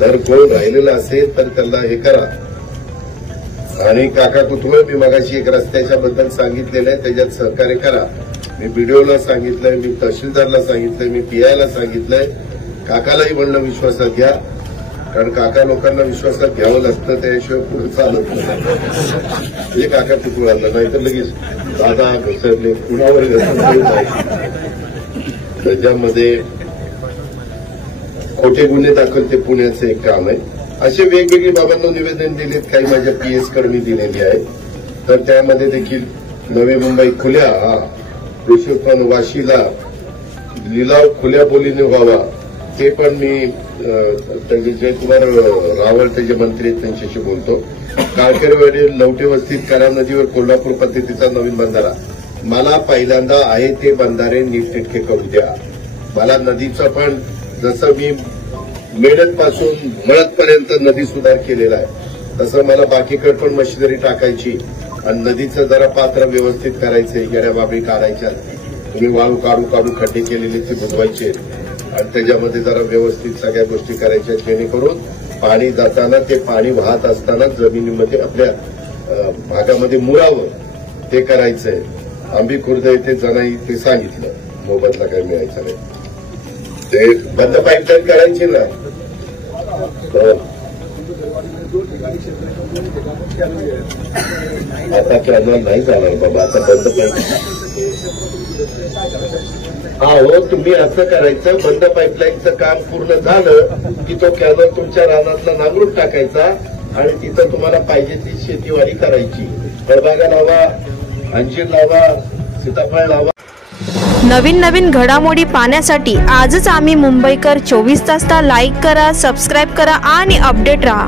तर कोण राहिलेलं असेल तर त्याला हे करा. आणि काका कुटुंब मी मगाशी एक रस्त्याच्या बद्दल सांगितलेलं आहे, त्याच्यात सहकार्य करा. मी बीडीओला सांगितलंय, मी तहसीलदारला सांगितलंय, मी पीआयला सांगितलंय. काकालाही म्हणलं विश्वासात घ्या, कारण काका लोकांना विश्वासात घ्यावं लागतं, त्याशिवाय पुढे चालत नाही. हे काका तिकडून आणलं, नाहीतर लगेच दादा घसरले, कुणावर घसरले नाही. त्याच्यामध्ये खोटे गुन्हे दाखल ते पुण्याचं एक काम आहे. असे वेगवेगळी बाबांना निवेदन दिलेत, काही माझ्या पीएसकडे मी दिलेली आहे. तर त्यामध्ये देखील नवी मुंबई खुल्या कृषी वाशीला लिलाव खुल्या बोलीने व्हावा, ते पण मी जयकुमार रावळ त्याचे मंत्री आहेत त्यांच्याशी बोलतो. काळकेरवाडी लवटे वस्तीत करा नदीवर कोल्हापूर पद्धतीचा नवीन बंधारा. मला पहिल्यांदा आहे ते बंधारे नीटनेटके करू द्या. मला नदीचं पण जसं मी मेडतपासून मळदपर्यंत नदी सुधार केलेला आहे, तसं मला बाकीकडे पण मशिनरी टाकायची आणि नदीचं जरा पात्र व्यवस्थित करायचंय. गेड्या बाबरी काढायच्या, तुम्ही वाळू काढू खड्डे केलेले ते बुजवायचे आणि त्याच्यामध्ये जरा व्यवस्थित सगळ्या गोष्टी करायच्या, जेणेकरून पाणी जाताना ते पाणी वाहत असताना जमिनीमध्ये आपल्या भागामध्ये मुरावं, ते करायचंय. आंबी खुर्द येथे जणाई ते सांगितलं, मोबदला काही मिळायचा नाही. ते बंद पाईपलाईन करायची ना. आता कॅनल नाही जाणार बाबा, आता बंद पाईपलाईन. हो, तुम्ही असं करायचं, बंद पाईपलाईनचं काम पूर्ण झालं की तो कॅनल तुमच्या रानातला नांगरून टाकायचा आणि तिथं तुम्हाला पाहिजे ती शेतीवाडी करायची. फळबागा लावा, अंजीर लावा, सीताफळ लावा. नवीन घडामोडी पाहण्यासाठी आजच आम्ही मुंबईकर 24 तासला लाईक करा, सबस्क्राईब करा आणि अपडेट रहा.